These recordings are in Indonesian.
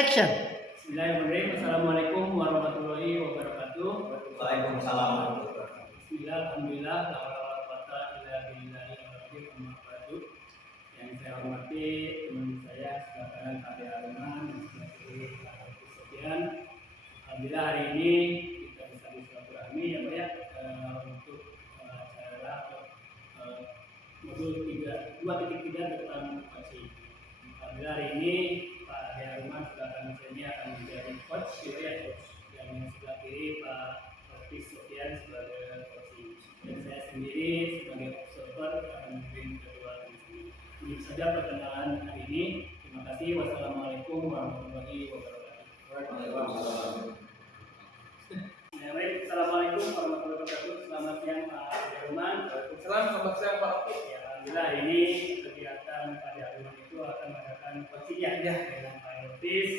Action. Bismillahirrahmanirrahim. Assalamualaikum warahmatullahi wabarakatuh. Waalaikumsalam. Bismillah, alhamdulillah, la haula wala quwata illa billahi al-aliyyil azim. Yang saya hormati teman saya sebelah kanan Pak Arman dan sebelah kiri Pak Sofian. Alhamdulillah hari ini kita bisa bersilaturahmi ya Pak ya untuk acara modul 2.3 tentang coaching. Alhamdulillah hari ini Pak Arman sudah akan menjadi coach gitu ya, coach. Yang sebelah kiri Pak Sofian sebagai coaching dan saya sendiri sebagai observer akan memimpin kedua di sini. Ini saja perkenalan hari ini. Terima kasih. Wassalamualaikum warahmatullahi wabarakatuh. Waalaikumsalam. Assalamualaikum warahmatullahi wabarakatuh. Selamat siang Pak Arman. Waalaikumsalam. Selamat siang Pak Oki. Ya, alhamdulillah ini kegiatan Pak Arman itu akan mengadakan coaching ya dengan Pak Elvis.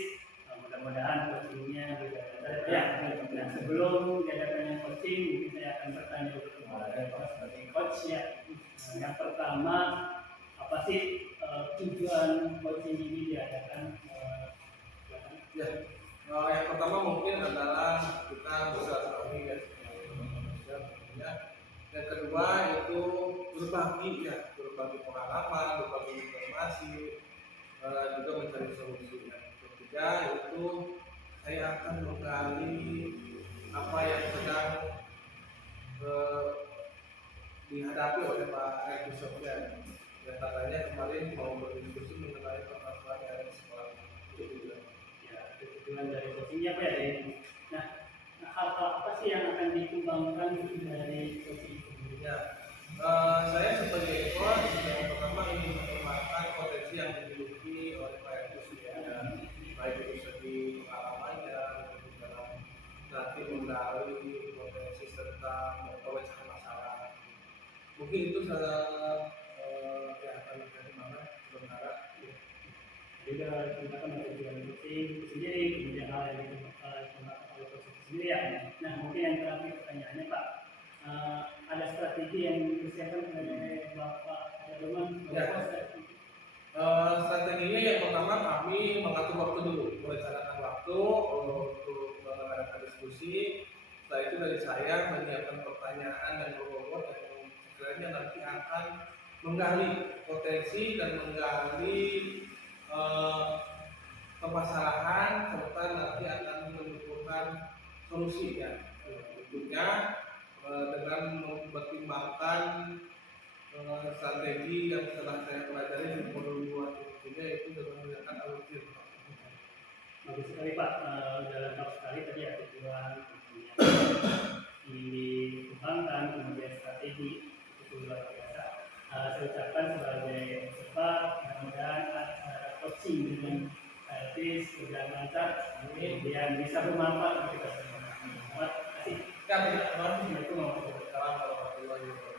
Mudah-mudahan coachingnya berjalan ya. Nah, sebelum diadakannya coaching, mungkin saya akan bertanya dulu kepada sebagai coach ya. Yang pertama, apa sih tujuan coaching ini diadakan? Ya, yang pertama mungkin adalah kita bersilaturahmi ya, manusia tentunya. Yang kedua itu berbagi berbagi pengalaman, berbagi informasi, juga mencari solusi. Yang ketiga itu saya akan menggali apa yang sedang dihadapi oleh Pak Edi Sofian. Yang katanya kemarin mau berdiskusi mengenai permasalahan yang ada di sekolah. Itu juga. Ya, tujuan dari coachingnya apa ya? Nah, hal-hal apa sih yang akan dikembangkan dari coaching ini? Ya, saya sebagai coach yang pertama ingin mengembangkan potensi yang dimiliki oleh Pak Edi Sofian, baik itu segi pengalamannya, dalam nanti menggali potensi serta memecahkan masalah. Mungkin itu salah yang akan menjadi mana sebenarnya. Juga kita akan tujuan coaching itu sendiri, kemudian hal yang dikembangkan oleh coaching sendiri ya. Nah, mungkin yang terakhir pertanyaannya Pak, ada strategi yang disiapkan oleh Bapak Arman Ya. Strateginya yang pertama kami mengatur waktu dulu, merencanakan waktu untuk mengadakan diskusi. Setelah itu dari saya menyiapkan pertanyaan dan bobot yang sekiranya nanti akan menggali potensi dan menggali permasalahan serta nanti akan menemukan solusi ya. Tentunya dengan mempertimbangkan strategi yang setelah saya pelajari di modul 2 itu dengan menggunakan alur-alur. bagus sekali Pak, udah lengkap sekali tadi ya tujuan dikembangkan, kemudian strategi itu luar biasa. Saya ucapkan sebagai peserta, mudah-mudahan coaching dengan Elvis berjalan lancar, kemudian bisa bermanfaat untuk kita semua. Terima kasih. Assalamualaikum warahmatullahi wabarakatuh.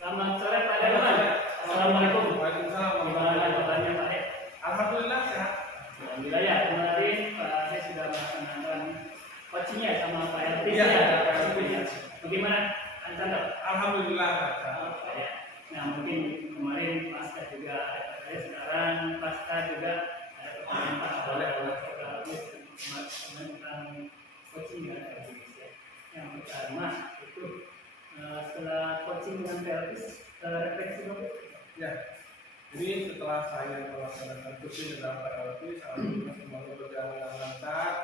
Selamat sore Pak Arman. Assalamualaikum. Waalaikumsalam. Gimana kabarnya Pak? Alhamdulillah sehat. Alhamdulillah ya, kemarin Pak saya sudah melaksanakan coachingnya sama Pak Elvis Iya. ya. Bagaimana Anda? Alhamdulillah. Nah mungkin kemarin pasca juga ada saya sekarang pasca juga ada pertanyaan Pak tentang coaching dengan Elvis ya. Yang pertama itu setelah coaching dengan Elvis refleksi dong. Ya. Jadi setelah saya melaksanakan coaching dengan Pak Elvis, alhamdulillah semuanya berjalan lancar.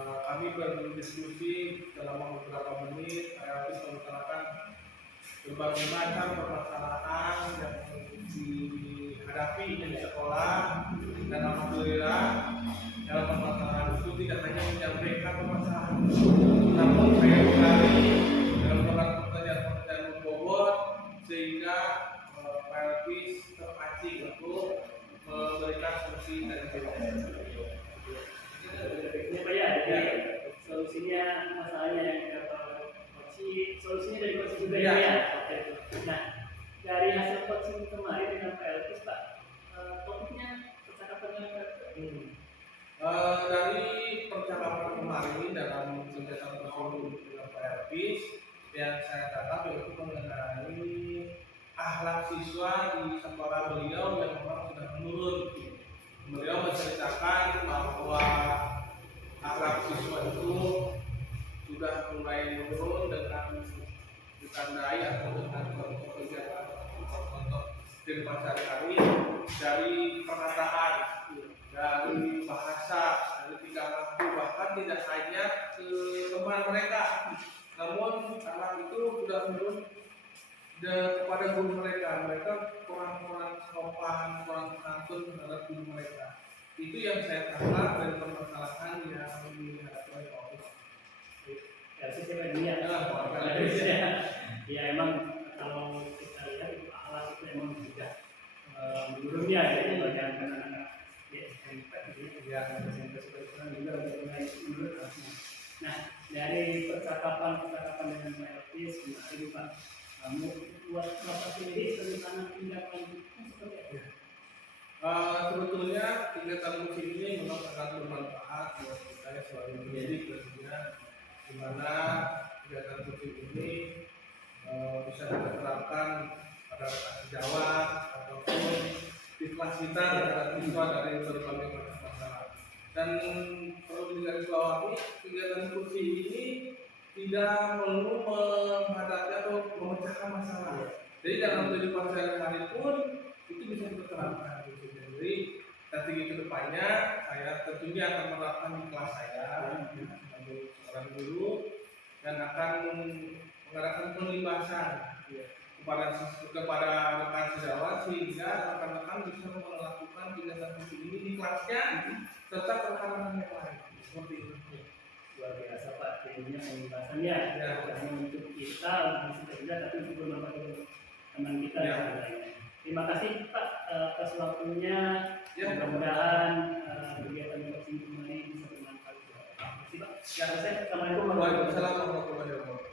Kami berdiskusi selama beberapa menit. Pak Elvis mengutarakan berbagai macam permasalahan yang dihadapi di sekolah, dan alhamdulillah dalam permasalahan itu tidak hanya menyampaikan permasalahan, namun saya menggali dalam pertanyaan berbobot sehingga Pak Elvis terpancing untuk memberikan solusi dari Ini Pak ya, jadi solusinya masalahnya yang dapat coaching, solusinya dari coaching juga ya. Nah, dari hasil coaching kemarin dengan Pak Elvis Pak, topiknya percakapannya Dari percakapan kemarin dalam kegiatan tersebut dengan Pak Elvis, yang saya tangkap yaitu mengenai akhlak siswa di sekolah beliau yang memang sudah menurun. Beliau menceritakan bahwa akhlak siswa itu sudah mulai menurun dengan ditandai atau dengan kegiatan contoh kehidupan sehari-hari dari perkataan, dari bahasa, dari tingkah laku, bahkan tidak hanya ke teman mereka, namun akhlak itu sudah menurun kepada guru mereka. Mereka kurang sopan, kurang santun terhadap guru mereka. Itu yang saya tangkap dari permasalahan yang dihadapi oleh Pak. ya sih dia ya emang kalau kita lihat itu akhlak itu emang sudah menurun ya jadi bagian anak-anak di SMP ya SMP sekarang juga udah mulai menurun kelasnya. Nah dari percakapan dengan Pak Elvis kemarin Pak, kamu buat bapak sendiri rencana tindak lanjutnya seperti apa? Sebetulnya kegiatan musik ini memang sangat bermanfaat buat kita ya sebagai pendidik tentunya, di mana kegiatan musik ini bisa kita terapkan pada sejawat ataupun di kelas kita terhadap siswa dari berbagai macam masalah. Dan perlu digarisbawahi, kegiatan kursi ini tidak perlu menghadapi atau memecahkan masalah. Jadi dalam kehidupan sehari-hari pun itu bisa kita terapkan. Jadi strategi kedepannya saya tentunya akan menerapkan di kelas saya sebagai seorang guru dan akan mengadakan pelibasan kepada rekan sejawat sehingga rekan-rekan bisa melakukan kegiatan ini di kelasnya serta rekan-rekan yang lain seperti itu. Luar biasa Pak, jadinya pembahasannya ya hanya untuk kita untuk kerja tapi untuk bermanfaat teman kita dan lainnya. Terima kasih Pak atas waktunya. Mudah-mudahan kegiatan coaching kembali bisa bermanfaat. Terima kasih Pak. Ya, Assalamualaikum warahmatullahi wabarakatuh.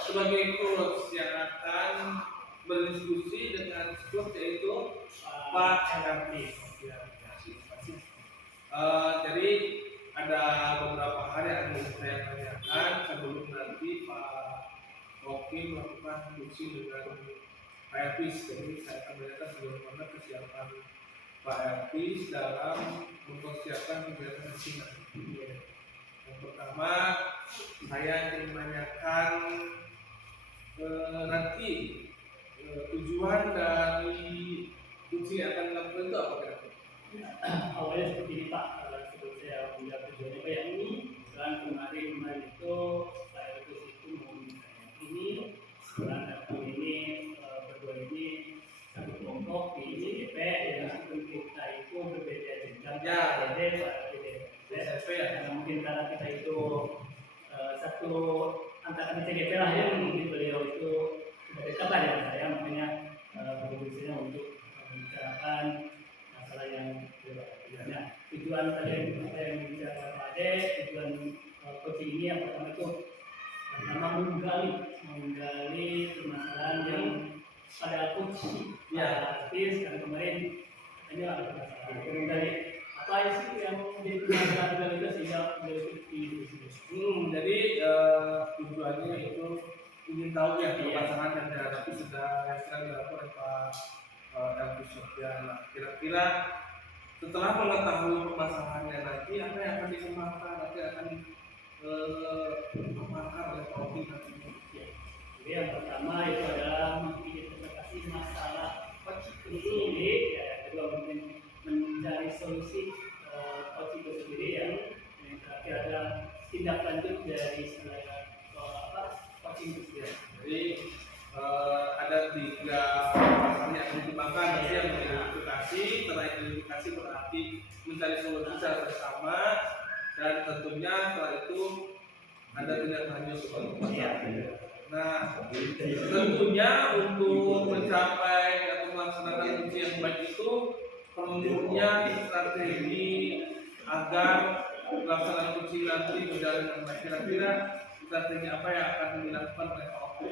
Sebagai coach yang akan berdiskusi dengan coach yaitu Pak Elvis. Jadi ada beberapa hal yang ingin saya tanyakan sebelum nanti Pak Oki melakukan diskusi dengan Pak Elvis. Jadi saya akan menanyakan bagaimana kesiapan Pak Elvis dalam mempersiapkan kegiatan diskusi. Yang pertama, saya ingin menanyakan nanti tujuan dari uji akan dilakukan itu apa kira-kira? Awalnya seperti ini Pak, sebelum saya punya tujuannya kayak ini dan kemarin itu saya itu mau ini dan datang ini berdua ini satu kelompok di ICP dan sistem kita itu berbeda jenjang jadi mungkin karena kita itu satu angkatan ICGP lah ya, mungkin beliau itu sudah dekat lah dengan saya, makanya berusaha untuk membicarakan masalah yang berbeda. Nah, tujuan tadi yang saya membicarakan Pak Ade, tujuan coaching ini yang pertama itu pertama menggali permasalahan yang pada coaching ya, artis kan kemarin ini ada permasalahan menggali apa sih yang menjadi permasalahan itu sehingga menjadi jadi tujuannya itu ingin tahu ya permasalahan yang dihadapi sedang dilakukan oleh Pak Elvis Sofyan. Kira-kira setelah mengetahui permasalahannya nanti apa yang akan dikembangkan, nanti akan dikembangkan oleh Pak Oki nantinya. Jadi yang pertama itu adalah mengidentifikasi masalah ini, ya kedua mungkin mencari solusi coaching itu sendiri yang terakhir adalah tindak lanjut dari coaching itu sendiri. Jadi mencari solusi secara bersama, dan tentunya setelah itu ada tindak lanjut untuk masalah. Nah, tentunya untuk mencapai atau melaksanakan kunci yang baik itu perlunya strategi agar pelaksanaan kunci nanti berjalan dengan baik. Kira-kira strategi apa yang akan dilakukan oleh Pak Oki?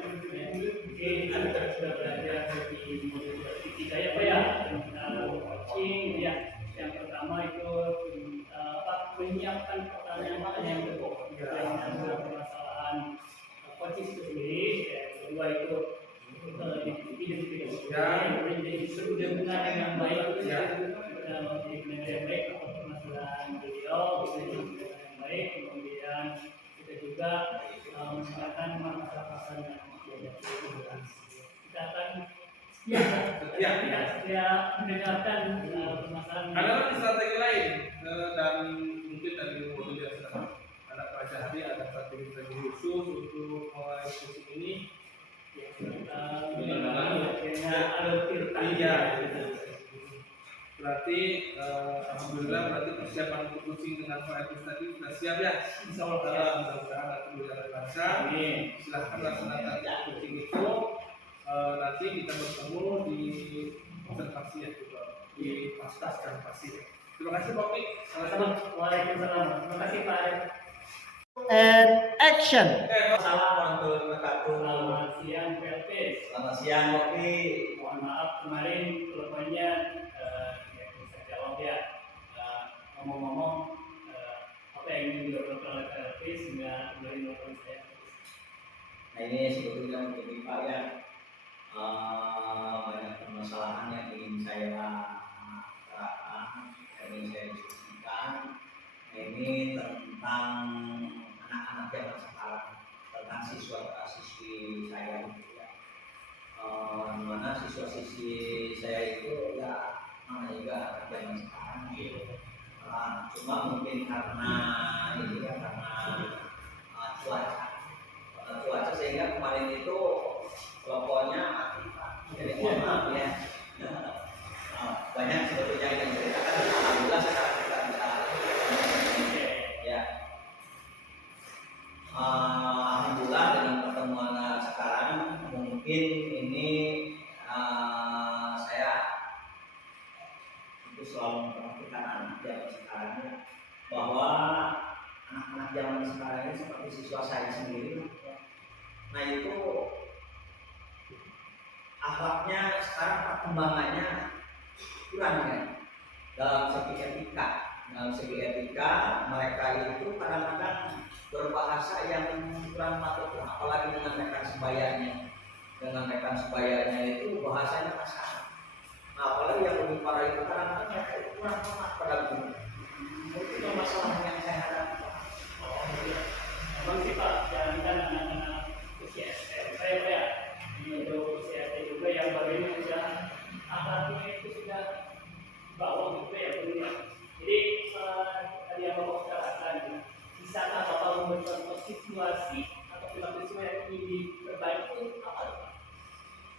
Mungkin Anda sudah belajar di modul ketiga ya Pak ya, tentang coaching ya. Yang pertama itu menyiapkan pertanyaan yang betul, yang ada permasalahan coaching itu sendiri. Yang kedua itu identifikasi yang menjadi sudah benar yang baik, menjadi benar yang baik atau permasalahan beliau bisa yang baik. Kemudian kita juga menyelesaikan masalah-masalah yang kita akan mendengarkan permasalahan. Ada lagi strategi lain dan mungkin dari modul yang sudah Anda pelajari, ada strategi khusus untuk mulai kursus ini. Iya. Berarti alhamdulillah berarti persiapan untuk coaching dengan Pak Agus tadi sudah siap ya. Insya Allah mudah-mudahan nanti berjalan lancar. Silahkan laksanakan coaching itu. Nanti kita bertemu di observasi ya, di pasca observasi. Terima kasih Pak Oki. Sama-sama. Waalaikumsalam. Terima kasih Pak. And action. Assalamualaikum warahmatullahi wabarakatuh. Selamat siang PLP. Selamat siang Oki. Mohon maaf kemarin teleponnya tidak bisa jawab ya. Ngomong-ngomong apa yang ingin dilakukan oleh PLP sehingga kembali telepon saya. Nah ini sebetulnya mungkin Pak ya, banyak permasalahan yang ingin saya terapkan, ingin saya diskusikan. Nah, ini tentang anak-anak zaman sekarang, tentang siswa-siswi saya gitu ya. Dimana siswa-siswi saya itu ya mana juga anak zaman sekarang gitu. Cuma mungkin karena ini ya karena cuaca sehingga kemarin itu teleponnya mati Pak. Jadi mohon maaf ya. Banyak sebetulnya yang ceritakan, alhamdulillah sekarang kita bisa ya. Alhamdulillah dengan pertemuan sekarang mungkin ini saya itu selalu memperhatikan anak zaman sekarang ya, bahwa anak-anak zaman sekarang ini seperti siswa saya sendiri. Nah itu akhlaknya sekarang perkembangannya kurang ya dalam segi etika. Dalam segi etika mereka itu kadang-kadang berbahasa yang kurang patut, apalagi dengan rekan sebayanya. Dengan rekan sebayanya itu bahasanya kasar. Nah, apalagi yang lebih parah itu kadang-kadang mereka itu kurang hormat pada guru. Itu masalah yang saya hadapi. Oh iya. Memang sih Pak, jangankan anak-anak usia SMP ya, untuk usia SD juga yang bagaimana sudah akhlaknya itu sudah bawah gitu ya Bu ya. Jadi tadi yang Bapak katakan, bisakah Bapak membuat situasi atau perilaku yang ingin diperbaiki itu apa Pak?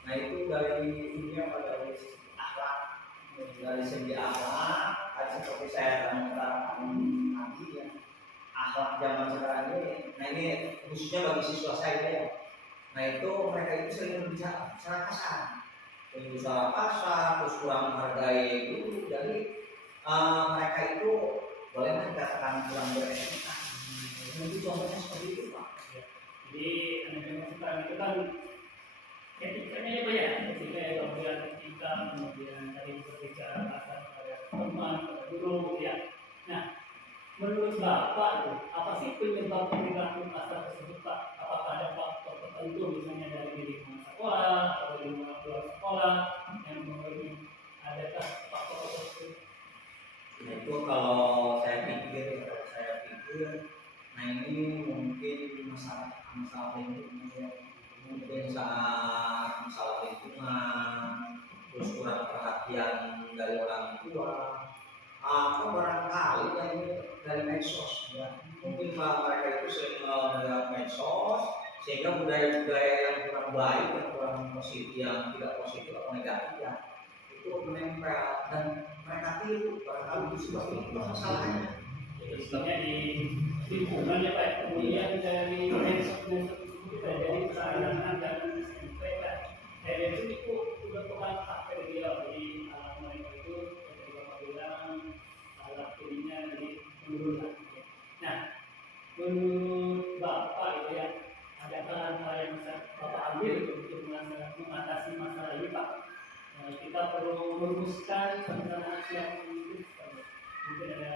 Nah itu dari ini apa dari segi akhlak, dari segi akhlak, tadi seperti saya terangkan tadi ya, akhlak zaman sekarang ini. Nah ini khususnya bagi siswa saya ya. Nah itu mereka itu sering berbicara secara kasar, terus kurang menghargai guru. Jadi mereka itu boleh dikatakan kurang beretika. Itu contohnya seperti itu Pak. Jadi anak-anak sekarang itu kan etikanya ya Pak ya, ketika kemudian etika, kemudian tadi berbicara kasar pada teman, pada guru ya. Nah, menurut Bapak tuh, apa sih penyebab perilaku kasar tersebut Pak? Apakah ada faktor tertentu misalnya dari lingkungan sekolah atau lingkungan luar sekolah yang menurut adakah faktor tersebut? Nah itu kalau saya pikir, nah ini mungkin masalah lingkungan ya. Mungkin saat masalah lingkungan, terus kurang perhatian dari orang tua, atau barangkali dari medsos ya. Mungkin mereka itu sering melihat medsos sehingga budaya-budaya yang kurang baik, yang kurang positif, yang tidak positif atau negatif ya, itu itu menempel dan mereka tiru, barangkali itu sebab itu masalahnya. Jadi sebenarnya di lingkungan ya Pak, kemudian dari medsos kita jadi sarana dan SMP Pak. Itu udah tukang pakai dia di mereka itu dari Bapak bilang alat ininya jadi menurun. Nah, menurut Bapak itu ya, adakah hal yang bisa Bapak ambil untuk mengatasi masalah ini Pak? Kita perlu merumuskan rencana aksi yang mungkin ada.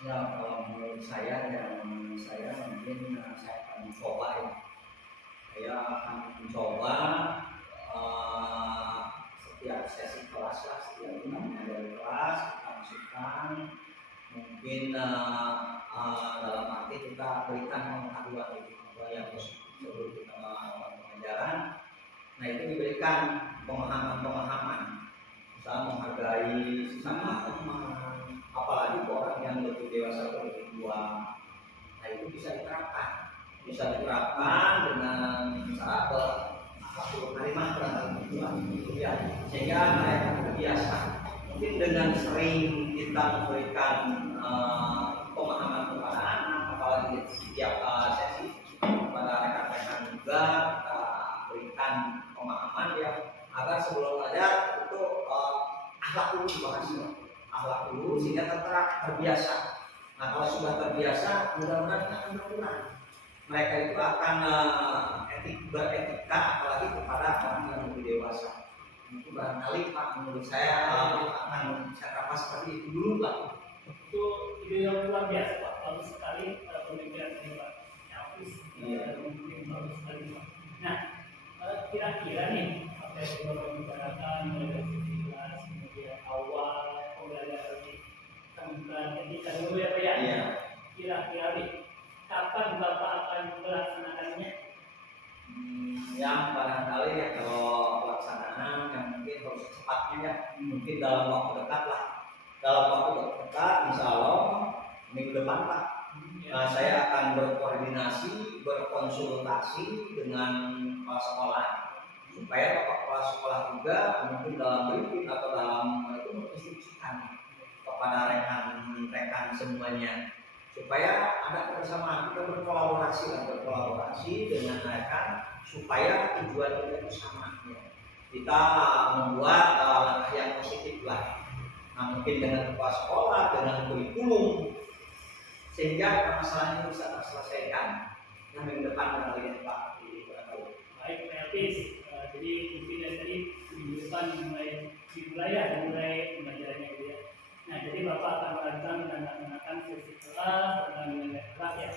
Ya, kalau menurut saya mungkin saya akan mencoba ya. Saya akan mencoba setiap sesi kelas lah, setiap namanya dari kelas kita masukkan mungkin dalam arti kita berikan pengetahuan yang positif sebelum kita melakukan pengajaran. Nah itu diberikan pemahaman, misalnya menghargai sesama teman, apalagi orang yang lebih dewasa atau lebih tua. Nah itu bisa diterapkan dengan cara kalimat itu ya, sehingga mereka terbiasa. Mungkin dengan sering kita memberikan pemahaman kepada anak, apalagi setiap sesi kepada rekan-rekan juga kita berikan pemahaman ya, agar sebelum belajar itu akhlak dulu dibahas, akhlak dulu sehingga terbiasa. Nah kalau sudah terbiasa, mudah-mudahan akan berkurang. Mereka itu akan beretika, apalagi kepada orang yang lebih dewasa. Mungkin barangkali Pak, menurut saya akan saya terapkan seperti itu dulu Pak. Itu ide yang luar biasa Pak, bagus sekali pemikiran ini Pak. Mungkin bagus sekali Pak. Nah, kira-kira nih apa yang Bapak bicarakan mulai dari kelas kemudian awal pembelajaran tentang etika dulu ya Pak ya. Iya. Kira-kira nih kapan Bapak akan melaksanakannya? Yang barangkali ya kalau pelaksanaan yang mungkin harus cepatnya ya, mungkin dalam waktu dekat lah. Dalam waktu dekat, insya Allah minggu depan Pak. Nah, saya akan berkoordinasi, berkonsultasi dengan kepala sekolah supaya bapak kepala sekolah juga mungkin dalam briefing atau dalam itu menginstruksikan kepada rekan-rekan semuanya supaya ada kebersamaan, kita berkolaborasi dengan rekan supaya tujuan kita itu sama ya. Kita membuat langkah yang positif lah. Nah mungkin dengan kepala sekolah, dengan kurikulum sehingga permasalahan ini bisa terselesaikan. Nah minggu depan kali ini Pak. Baik Pak Elvis, jadi mungkin dari tadi minggu depan dimulai pembelajarannya gitu ya. Nah jadi Bapak akan merancang dan melaksanakan sesi kelas dengan nilai kelas ya.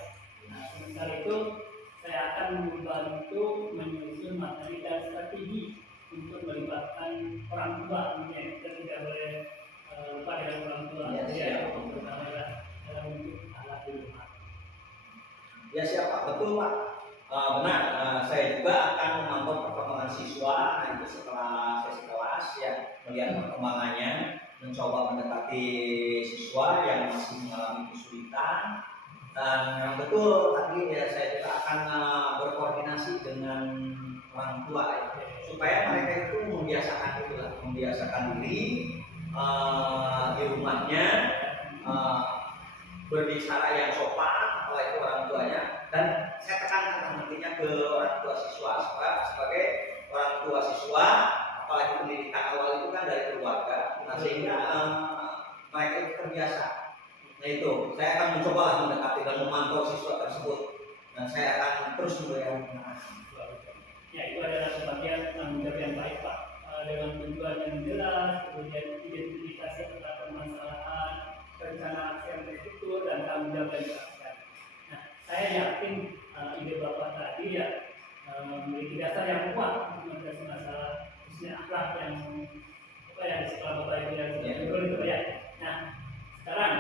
Nah sementara itu saya akan membantu menyusun materi dan strategi untuk melibatkan orang tua. Mungkin kita tidak boleh lupa dengan orang tua ya, terutama dalam bentuk alat di rumah. Ya siapa betul Pak. Benar, saya juga akan memantau perkembangan siswa. Nah itu setelah sesi kelas ya, melihat perkembangannya, mencoba mendekati siswa yang masih mengalami kesulitan. Dan yang betul tadi ya saya juga akan berkoordinasi dengan orang tua ya, supaya mereka itu membiasakan diri di rumahnya berbicara yang sopan, apalagi orang tuanya. Dan saya tekankan nantinya ke orang tua siswa sebagai orang tua siswa, apalagi pendidikan awal itu kan dari keluarga. Nah sehingga mereka itu terbiasa. Nah itu, saya akan mencoba mendekati dan memantau siswa tersebut, dan saya akan terus memberikan pengarahan. Ya itu adalah sebagian tanggung jawab yang baik Pak, dengan tujuan yang jelas, kemudian identifikasi tentang permasalahan, rencana aksi yang terstruktur dan tanggung jawab yang dilakukan. Nah saya yakin ide Bapak tadi ya memiliki dasar yang kuat untuk mengatasi masalah khususnya akhlak yang di sekolah Bapak itu yang itu ya. Nah sekarang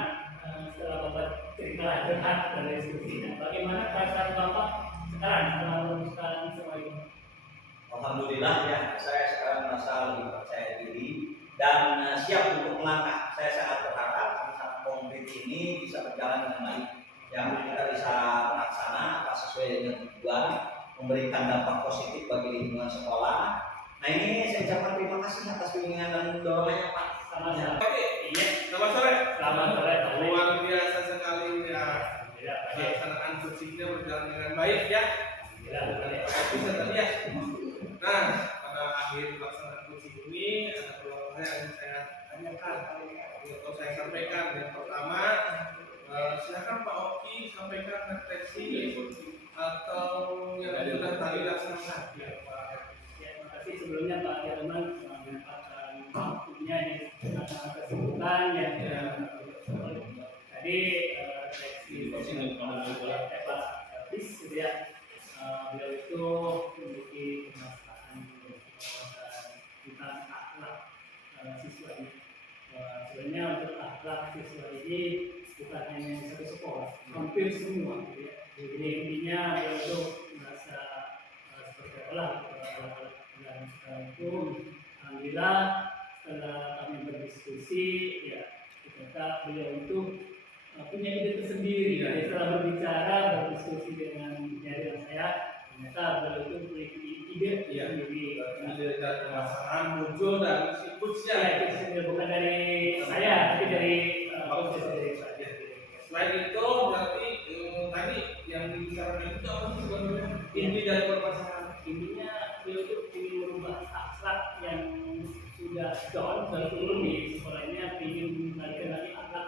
setelah Bapak cerita curhat dan diskusi, bagaimana perasaan Bapak sekarang setelah merumuskan semua itu? Alhamdulillah ya, saya sekarang merasa lebih percaya diri dan siap untuk melangkah. Saya sangat berharap sangat konkret ini bisa berjalan dengan baik. Ya, kita bisa terlaksana sesuai dengan tujuan, memberikan dampak positif bagi lingkungan sekolah. Nah ini saya ucapkan terima kasih atas bimbingan dan dorongannya Pak. Sama-sama. Oke, Iya. selamat sore. Selamat sore, Pak. Luar biasa sekali ya. Ya, Pak. Pelaksanaan kursinya berjalan dengan baik ya. Ya, Pak. Bisa tadi ya. Nah, pada akhir pelaksanaan kursi ini ada beberapa hal yang saya tanyakan atau saya sampaikan. Yang pertama, silakan Pak Oki sampaikan refleksi atau yang sudah tadi dilaksanakan. Ya, Pak. Ya, terima kasih sebelumnya Pak Firman menyampaikan waktunya di tengah kesibukan yang tadi reaksi Pak Hafiz gitu ya. Beliau itu memiliki kemaslahan tentang akhlak siswa ini. Sebenarnya untuk akhlak siswa ini bukan hanya di satu sekolah, hampir semua gitu ya. Jadi intinya beliau itu merasa seperti apalah dan sekarang itu alhamdulillah setelah kami berdiskusi ya ternyata beliau itu punya ide tersendiri. Jadi setelah berbicara berdiskusi dengan jaringan saya ternyata beliau itu punya ide tersendiri. Ide dan permasalahan muncul dari si coachnya. Ya, itu sendiri bukan dari saya tapi dari coach sendiri saja. Selain itu berarti tadi yang dibicarakan itu apa sih sebenarnya inti dari permasalahan? Intinya beliau itu ingin merubah akhlak yang sudah down dan turun di sekolahnya, ingin membalikan lagi akhlak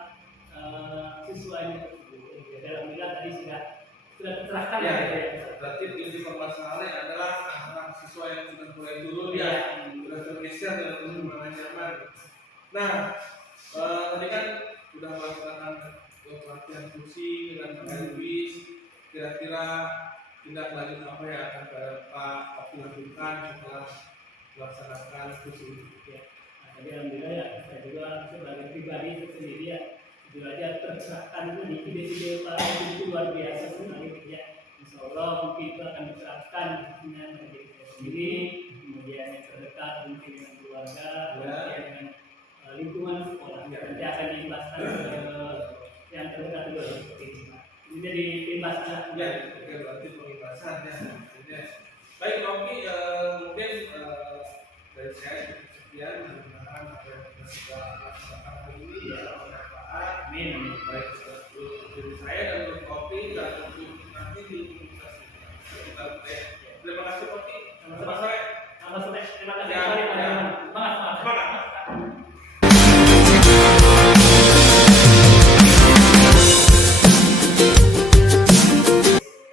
siswanya tersebut. Jadi alhamdulillah tadi sudah tercerahkan Ya, ya. berarti inti permasalahannya adalah anak siswa yang sudah mulai turun ya, sudah tergeser dari lingkungan nyaman. Nah, tadi kan sudah melaksanakan pelatihan kursi dengan Pak Luis, kira-kira tindak lanjut apa yang akan Pak Oki lakukan setelah melaksanakan kursi ini? Ya. Nah, jadi alhamdulillah ya, saya juga sebagai pribadi sendiri ya, jujur aja tercerahkan ini ide-ide para itu luar biasa sebenarnya ya. Insya Allah mungkin itu akan diterapkan khususnya bagi diri saya sendiri, kemudian yang terdekat mungkin dengan keluarga, kemudian dengan lingkungan sekolah. Nanti akan dijelaskan ke yang terdekat juga seperti itu. Ini jadi pembahasan Ya, oke, berarti pembahasan ya. Baik, Pak Oki, mungkin dari saya cukup sekian, mudah-mudahan apa yang kita sudah laksanakan hari ini ya bermanfaat. Amin. Baik untuk diri saya dan untuk Pak Oki dan untuk nanti di komunitas kita. Terima kasih Pak Oki. Sama-sama sore. Sama sore. Terima kasih Ya, kembali Pak ya. Firman. Semangat. Semangat.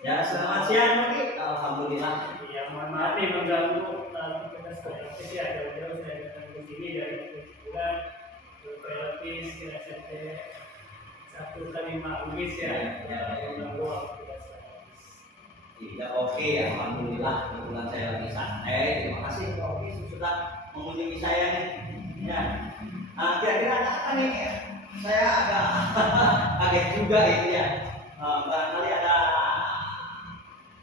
Ya, selamat siang Oki. Alhamdulillah. Ya, mohon maaf nih mengganggu aktivitas saya. Jadi ada jauh saya datang ke sini dari bulan relatif kira SMP 1 Umis ya. Mengganggu aktivitas saya. Tidak oke, alhamdulillah. Kebetulan saya lagi santai. Terima kasih Pak Oki sudah mengunjungi saya nih. Ya. Kira-kira ada apa nih? Saya agak kaget juga itu ya. Barangkali ada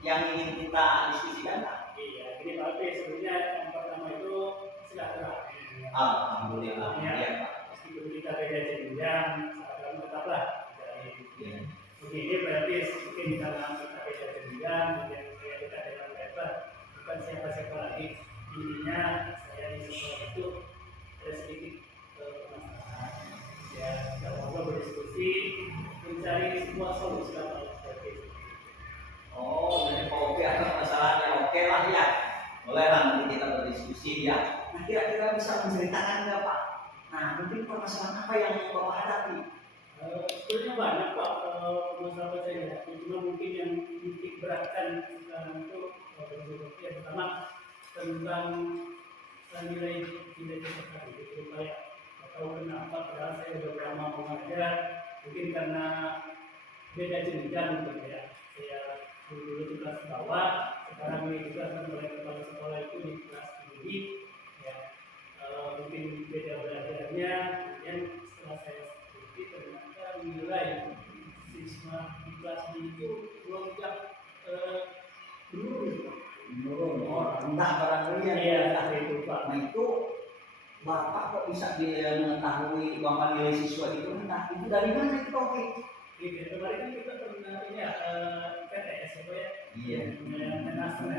yang ingin kita diskusikan Pak? Iya, jadi Pak Alfi sebelumnya yang pertama itu silaturahmi. Alhamdulillah. Ya, Ya, Pak. meskipun kita beda jenjang, silaturahmi tetaplah dari Ya. begini berarti mungkin karena kita beda jenjang, kemudian saya dekat dengan mereka, bukan siapa-siapa lagi. Intinya saya di sekolah itu ada sedikit permasalahan. Ya, kalau mau berdiskusi, mencari sebuah solusi atau alternatif. Oh, dari Pak Oki ada masalahnya. Oke lah ya. Bolehlah nanti kita berdiskusi ya. Nah, kira-kira bisa menceritakan nggak Pak? Nah, mungkin permasalahan apa yang Bapak hadapi? Sebenarnya banyak Pak masalah saya ya. Cuma mungkin yang titik beratkan sekarang itu yang pertama tentang nilai sekali. Itu kayak tahu kenapa padahal saya udah lama mengajar, mungkin karena beda jenjang gitu ya. Saya dulu di kelas bawah, sekarang di kelas mulai kepala sekolah itu di kelas tinggi ya. Mungkin beda belajarnya, kemudian setelah saya ikuti ternyata nilai siswa di kelas itu melonjak Menurun. Oh, entah barangkali yang Iya, itu Pak. Nah itu Bapak kok bisa mengetahui bahwa nilai siswa itu entah itu dari mana itu Pak Oki? Iya, kemarin kan kita pernah ini ya PTS apa ya? Iya. Semester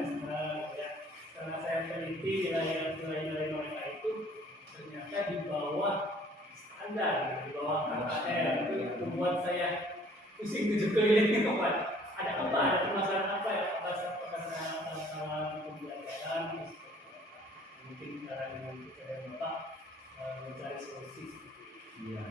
ya. Karena saya teliti nilai standar di bawah KKR itu membuat saya pusing tujuh keliling ada apa, ada permasalahan apa ya karena masalah pembelajaran mungkin cara dengan cara bapak mencari solusi. Iya,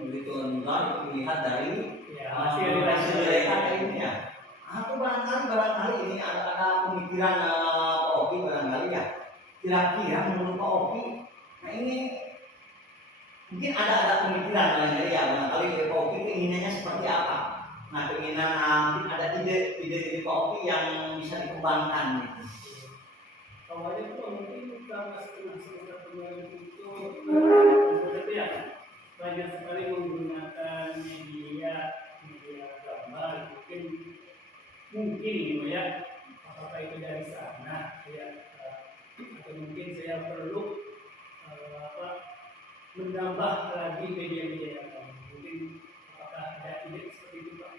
begitu enggak dilihat dari Ya, hasil dari kata ini ya. Aku barangkali ini ada pemikiran Pak Oki barangkali ya. Kira-kira menurut Pak Oki, nah ini mungkin ada pemikiran barangkali ya. Barangkali Pak Oki keinginannya seperti apa? Nah, keinginan mungkin ada ide Pak Oki yang bisa dikembangkan gitu. Awalnya itu mungkin karena semester kemarin itu ya banyak sekali menggunakan media gambar mungkin ya apakah itu dari sana ya atau mungkin saya perlu menambah lagi media-media yang lain mungkin apakah ada ide seperti itu Pak?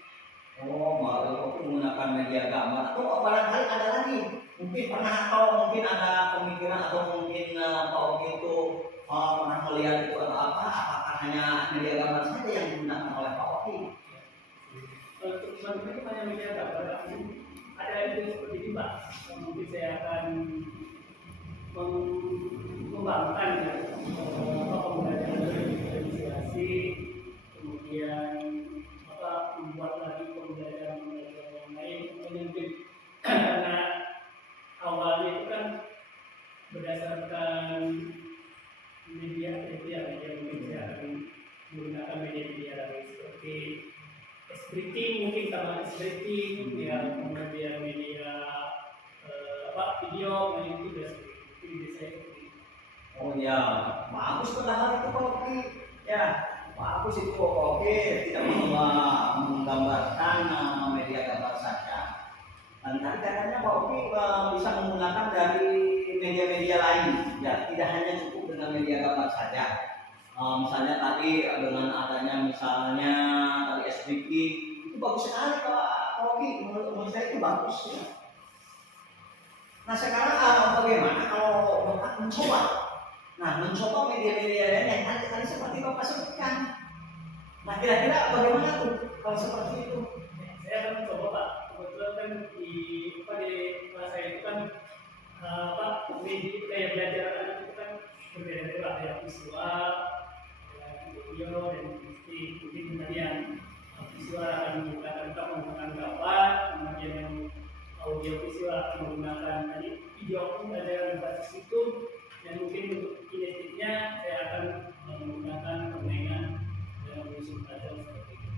Oh, malah Oki menggunakan media gambar atau barangkali ada lagi mungkin pernah atau mungkin ada pemikiran atau mungkin Pak Oki itu pernah melihat itu atau apa? Apakah hanya media gambar saja yang digunakan oleh Pak Oki? Untuk selanjutnya itu hanya media gambar ada ide seperti ini Pak mungkin saya akan mengembangkan ya pembelajaran diferensiasi kemudian membuat lagi pembelajaran yang lain mungkin karena awalnya itu kan berdasarkan media mungkin saya akan menggunakan media lain seperti S-Breaking mungkin tambah S-Breaking ya kemudian media video itu sudah seperti itu saya seperti itu. Oh ya, bagus padahal itu Pak Oki ya. Bagus itu Pak Oki tidak menggambarkan media gambar saja. Dan tadi katanya Pak Oki bisa menggunakan dari media-media lain, ya tidak hanya cukup dengan media gambar saja. Misalnya tadi dengan adanya misalnya tadi SBK itu bagus sekali Pak Oki, menurut saya itu bagus ya. Nah sekarang bagaimana kalau Bapak mencoba? Nah mencoba media-media yang tadi seperti Bapak sebutkan. Nah kira-kira bagaimana tuh kalau seperti itu? Saya akan mencoba Pak. Kebetulan kan di kelas saya itu kan media belajar anak itu kan berbeda-beda ada visual, ada video dan mungkin kemudian visual akan menggunakan gambar, kemudian yang audio visual akan menggunakan tadi video pun ada yang berbasis itu dan mungkin untuk kinestetiknya saya akan menggunakan permainan dan menyusun puzzle seperti itu.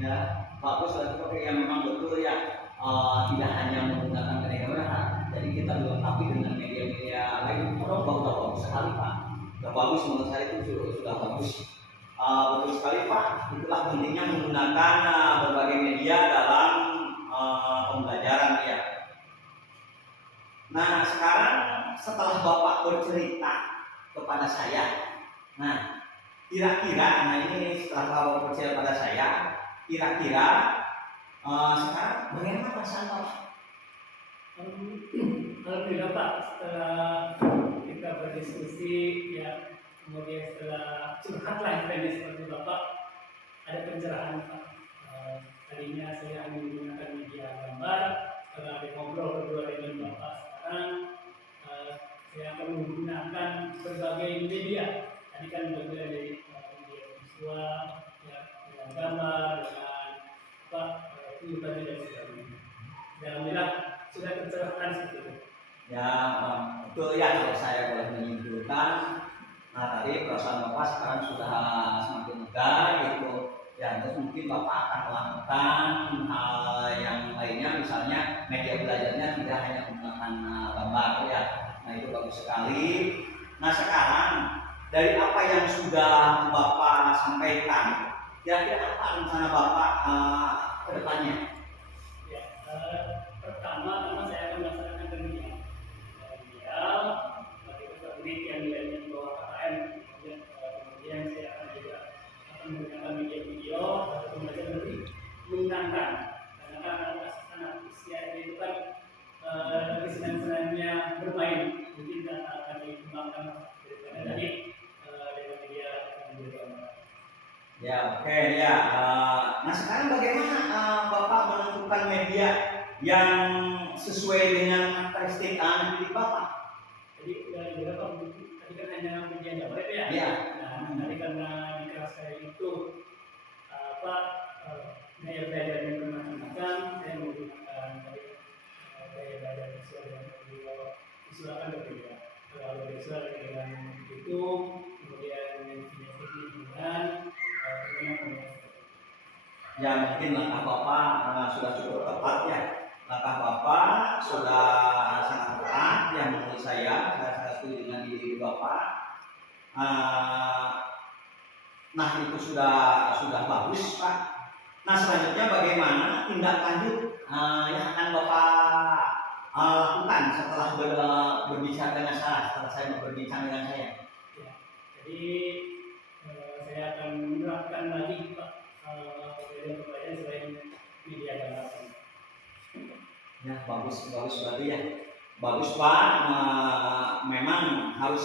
Ya bagus lah seperti yang memang betul ya. Tidak hanya menggunakan media gambar, jadi kita dilengkapi dengan media-media lain. Sudah bagus sekali Pak. Sudah bagus menurut saya itu sudah bagus. Betul sekali Pak. Itulah pentingnya menggunakan berbagai media dalam pembelajaran ya. Nah sekarang setelah Bapak bercerita kepada saya, nah kira-kira, nah ini setelah Bapak bercerita pada saya, kira-kira sekarang bagaimana perasaan Bapak? Alhamdulillah Pak, setelah kita berdiskusi ya, kemudian setelah curhatlah seperti Bapak, ada pencerahan Pak. Tadinya saya hanya menggunakan media gambar, setelah ngobrol berdua dengan Bapak sekarang, saya akan menggunakan berbagai media. Tadi kan bagian dari media visual, ya, dengan gambar, dengan itu tadi dan sebagainya. Alhamdulillah sudah tercerahkan seperti itu. Ya betul ya kalau saya boleh menyimpulkan. Nah tadi perasaan Bapak sekarang sudah semakin lega gitu. Ya terus mungkin Bapak akan melakukan hal yang lainnya, misalnya media belajarnya tidak hanya menggunakan gambar ya. Nah itu bagus sekali. Nah sekarang dari apa yang sudah Bapak sampaikan, kira-kira apa rencana Bapak ke depannya? Ya, pertama saya akan melaksanakan remedial. Penelitian di bawah KKN, kemudian saya akan juga akan menggunakan media video atau pembelajaran lebih menyenangkan karena kan anak usia itu kan senang-senangnya bermain, mungkin akan dikembangkan daripada tadi dengan media Ya, oke ya. Nah sekarang bagaimana Bapak menentukan media yang sesuai dengan karakteristik diri Bapak? Jadi dari beberapa tadi kan hanya media web ya. Ya. Nah, tadi karena di kelas saya itu apa gaya belajarnya bermacam-macam, saya menggunakan tadi gaya belajar visual dan audio. Visual kan berbeda. Kalau visual dengan itu, kemudian kinestik dengan Ya mungkin langkah Bapak sudah cukup tepat ya. Langkah Bapak sudah sangat tepat yang menurut saya sangat setuju dengan diri Bapak. Nah itu sudah bagus Pak. Nah selanjutnya bagaimana tindak lanjut yang akan Bapak lakukan setelah berbicara dengan setelah saya berbincang dengan saya? Ya, jadi saya akan menerapkan lagi Pak pembelajaran selain media gambar. Ya bagus berarti ya. Bagus Pak. Memang harus